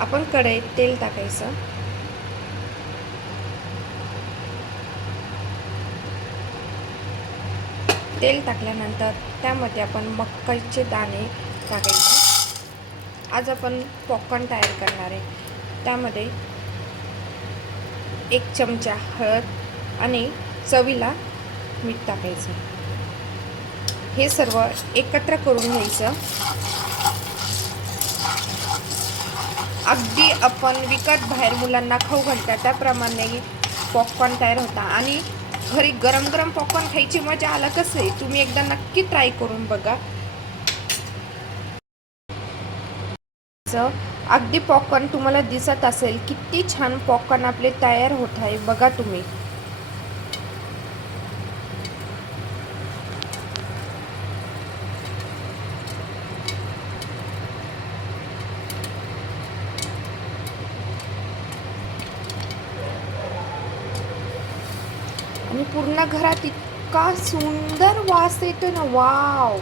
आपण कढईत तेल टाकायचं. तेल टाकल्यानंतर त्यामध्ये आपण मकाईचे दाणे टाकायचे. आज आपण पॉपकॉर्न तयार करणार आहे. त्यामध्ये 1 चमचा हळद आणि चवीला मीठ टाकायचं. हे सर्व एकत्र करून घ्यायचं. अगदी आपण विकत बाहेर मुलांना खाऊ घालतात त्याप्रमाणे पॉपकॉर्न तयार होता. आणि घरी गरम गरम पॉपकॉर्न खायची मजा अलगच आहे. तुम्ही एकदा नक्की ट्राय करून बघा. अगदी पॉपकॉर्न तुम्हाला दिसत असेल किती छान पॉपकॉर्न आपले तयार होत आहे बघा तुम्ही. आणि पूर्ण घरात इतका सुंदर वास येतो ना, वाव.